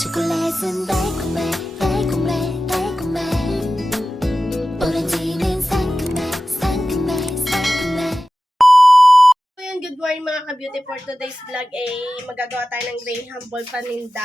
초콜릿은 달콤해 달콤해 달콤해 오렌지는 상큼해 상큼해 상큼해. So yun, good morning mga ka-beauty. For today's vlog ay magagawa tayo ng graham ball paninda.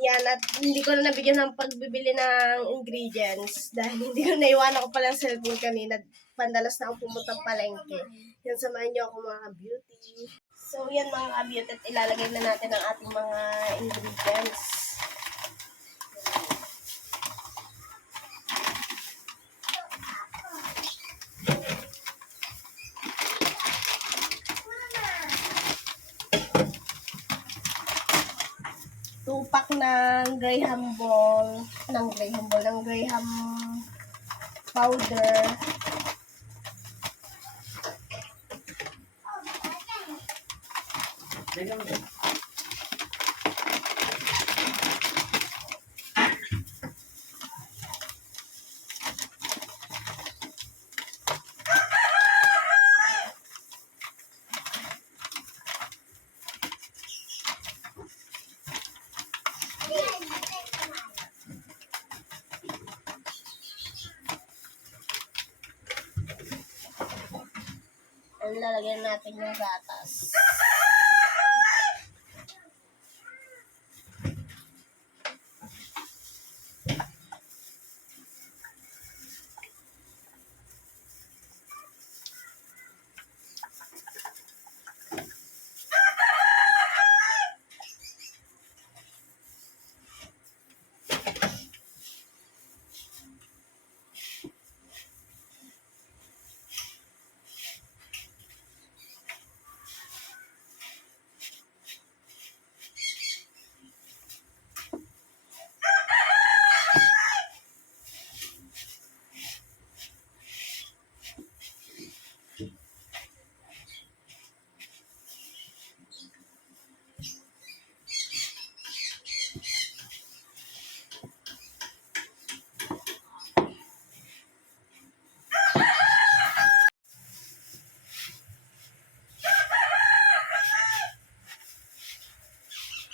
Yan, at hindi ko na nabigyan ng pagbibili ng ingredients dahil hindi ko naiwanan ko pala ang cellphone kanina. Pandalas na ako pumunta palengke. Yan, samahan niyo ako mga ka-beauty. So yan mga ka-beauty, at ilalagay na natin ang ating mga ingredients. Tupak ng graham powder. Ang lalagyan natin yung gatas.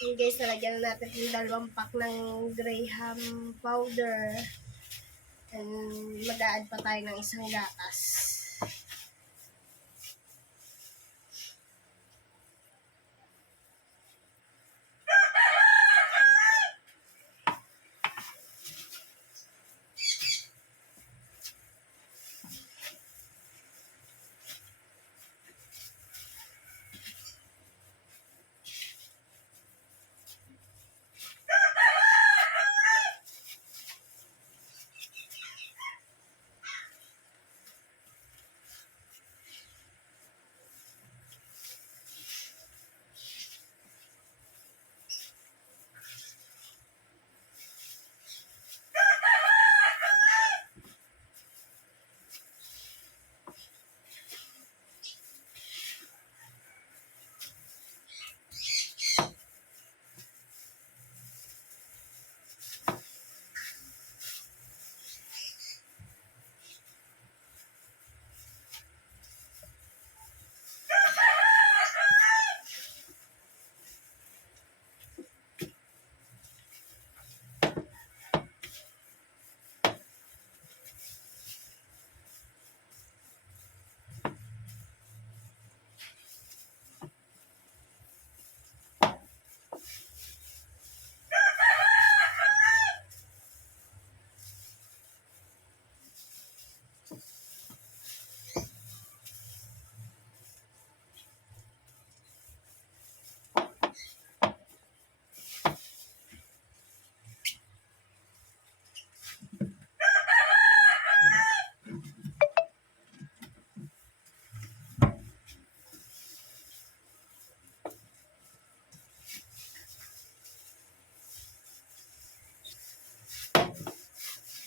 Okay guys, nalagyan na natin yung 2 pack ng graham powder. And mag-a-add pa tayo ng isang gatas.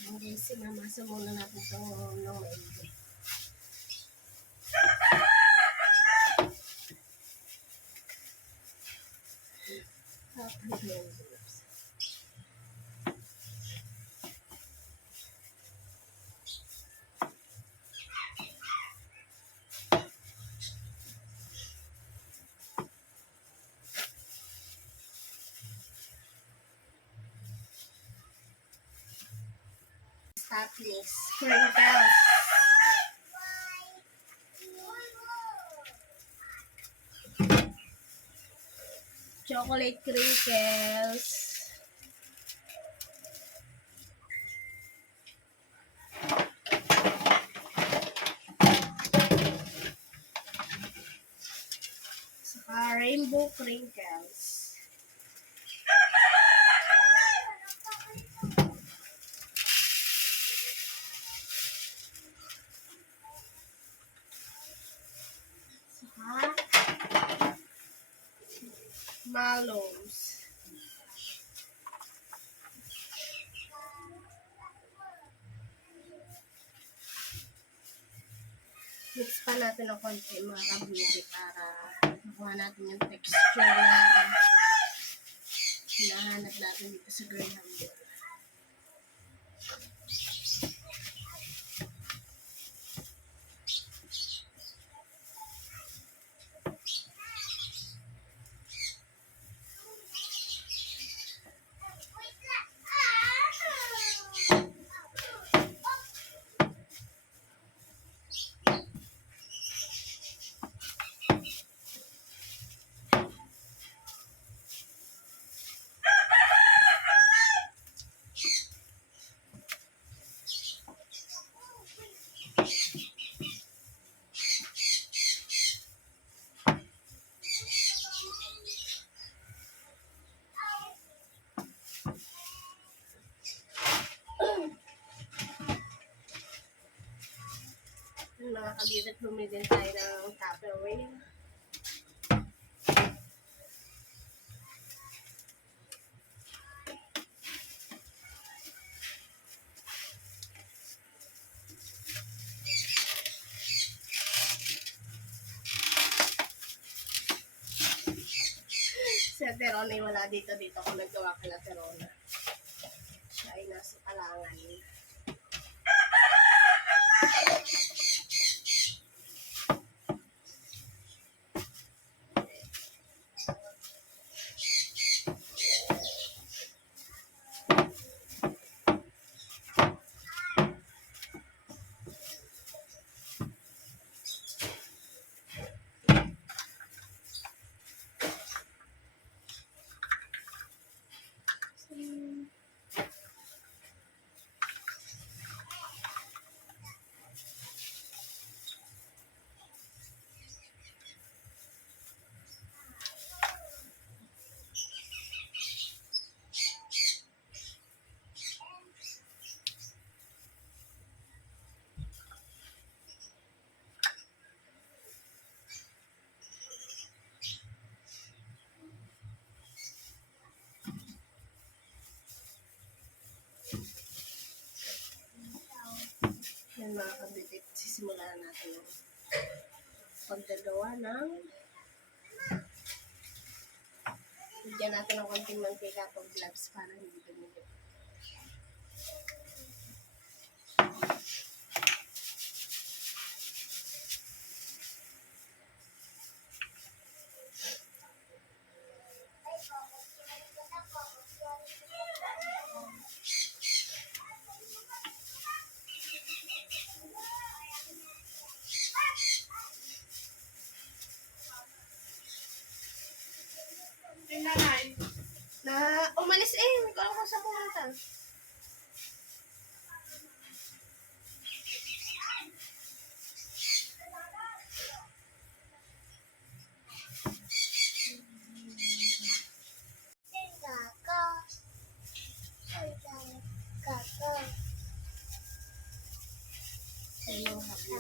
Okay, sinamasa muna natin itong maigi. Toppings. Sprinkles. Chocolate crinkles. Saka rainbow crinkles. Saka mallows. Mix pa natin ng konti mga kabuti para makuha natin yung texture na hinahanap natin dito sa graham bowl. Mga kabigat, bumili din tayo ng Tupperware. Si Aterona ay wala dito. Dito ako naggawa kay Aterona. Siya ay nasa Kalangan. Yan mga kabibit, sisimulan natin yung paggagawa ng bigyan natin ng konting mantika at gloves para hindi dumikit. Na umalis hindi ko alam kung saan pumunta. Hello, happy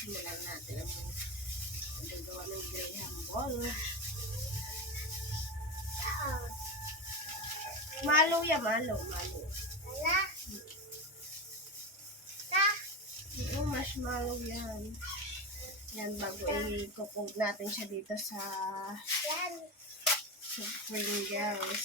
simulan natin ang gagawa ng graham ball. Malo yan, malo. Oo, marshmallow yan. Yan, bago i-cook natin siya dito sa Pringles.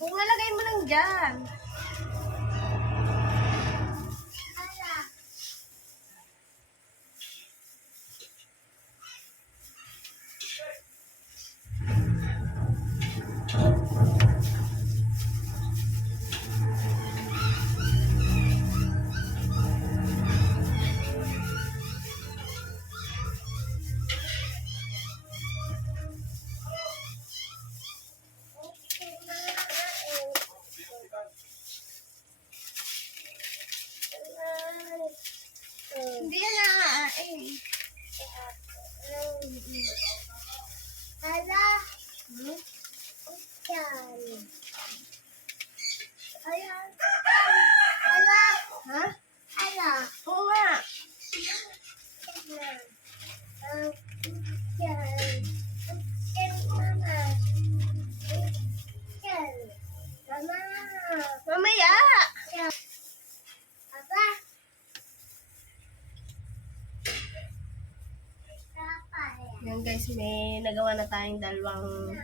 Kung lalagay mo lang dyan. Ala. Yan. Ayan. Ala. Ha? Ala. Oo nga. Yan. Yan. Yan, mama. Yan. Mama. Mamaya. Yan. Papa. Papa. Yan guys, may nagawa na tayong dalawang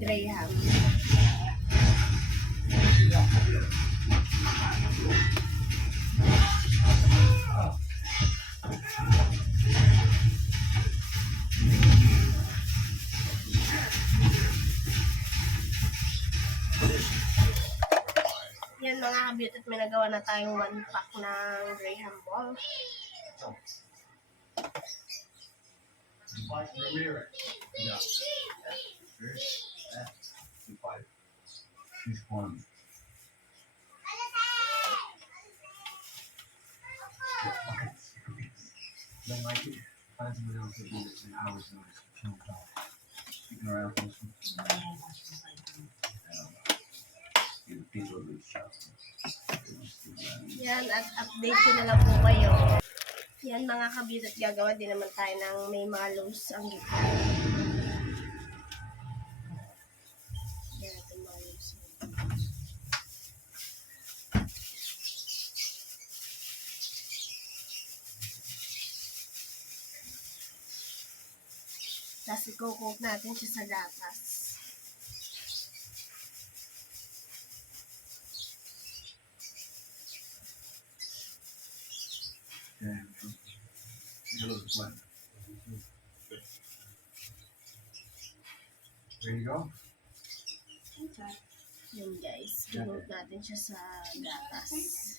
Graham. Yan mga kabit at may nagawa na tayong 1 pack ng Graham ball. Yeah. Good. Yeah. 5. He's one. Don't like it? Find someone else that will in hours notice. No problem. Sticking around for some. Give the people a good shot. Yan, at update ko na lang po kayo. Yan mga kabit at gagawa din naman tayo ng may mga loose ang gitna. Yan, itong mga loose. Tapos i-cook natin siya sa gatas. Yeah. Hello, one. There you go. Yun guys, i-cook natin siya sa gatas.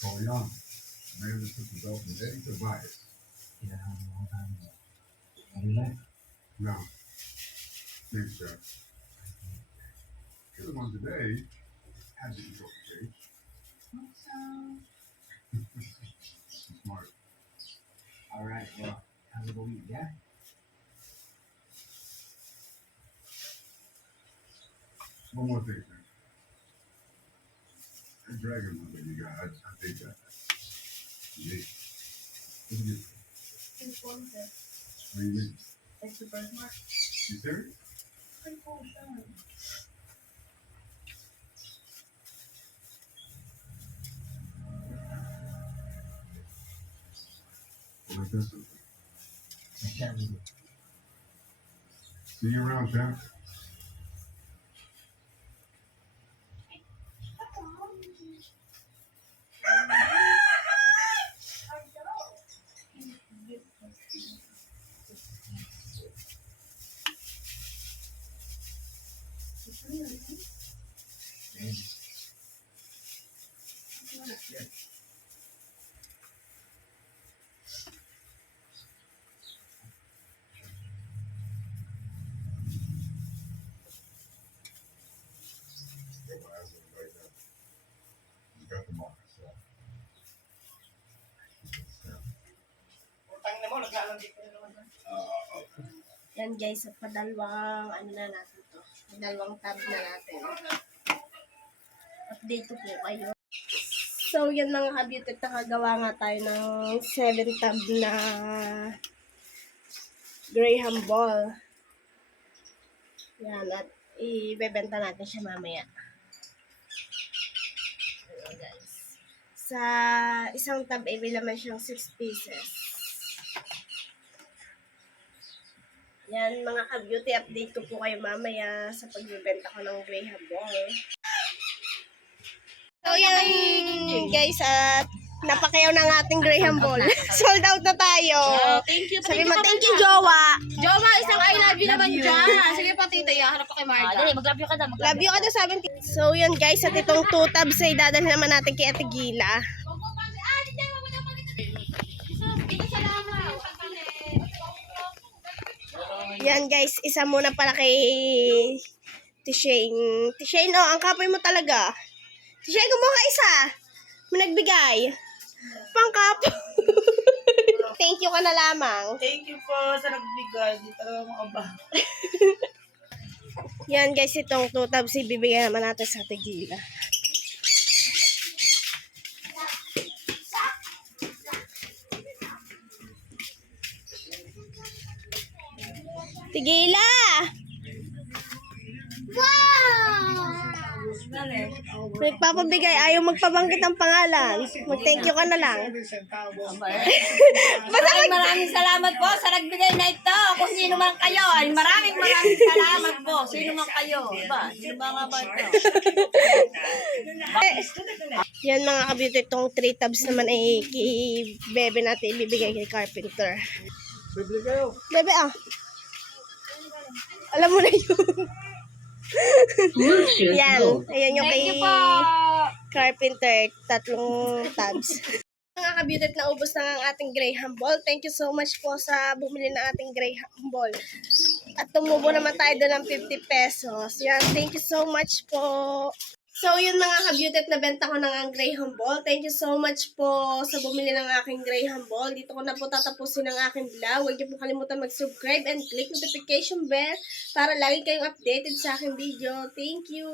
So young. Man that took himself from Eddie to Bias. Yeah, a long time ago. How do you like? No. Thanks, Jack. You're the one today had to control the cage. Smart. All right, well, how's it going? Yeah? One more thing, man. That dragon one that you got, I think that. Yeah. What do you get? What do you mean? It's the birthmark. You serious? Well, like this. I can't read it. See you around, Jack. Got the mark, so. Yan guys, at padalawang ano na natin to. Padalawang tab na natin. Update ko po kayo. So yan mga ka-beauty, nakagawa nga tayo ng 7 tab na Graham ball. Yan, at ibebenta natin siya mamaya. Ayan guys. Sa isang tab, ay laman siyang 6 pieces. Yan mga ka-beauty, update ko po kayo mamaya sa pagbibenta ko ng Graham ball. So yan guys, at Napakayaw ng ating Graham Ball. Sold out na tayo. Thank you. Sabi mo, thank you, Jowa. Jowa, isang I love you naman dyan. Sige pa, tita, harap pa kay Marga. Dali, mag-love you ka na. Love you ka na sabi. So, yun guys, at itong 2 tabs ay dadalhin naman natin kay Ate Gila. Yan guys, isa muna para kay Tishane. Tishane, oh, ang kapoy mo talaga. Tishane, kumuha isa. May nagbigay. Pangkap. Thank you ka na lamang. Thank you po sa nagbigay. Di talaga makaba. Yan guys, itong 2 tabs ibibigay naman natin sa Ate Gila. Tigila! Wow! Nagpapabigay, ayaw magpabanggit ng pangalan. Mag-thank you ka na lang. Maraming salamat po sa nagbigay na ito. Kung sino man kayo. Ay, maraming salamat po. Sino man kayo. Diba? Sino mga ba ito? Yan mga ka-beauty, itong 3 tabs naman ay kay Bebe natin ibibigay kay Carpenter. Bebe alam mo na yun. Yan. Ayan yung kay Carpenter. 3 tabs. Mga ka-beauty, naubos na ang ating Graham Ball. Thank you so much po sa bumili ng ating Graham Ball. At tumubo naman tayo doon ng 50 pesos. Yan. Thank you so much po. So, yun mga ka-beauty, nabenta ko ng ang Graham Ball. Thank you so much po sa bumili ng aking Graham Ball. Dito ko na po tatapusin ang aking vlog. Huwag niyo po kalimutan mag-subscribe and click notification bell para lagi kayong updated sa aking video. Thank you!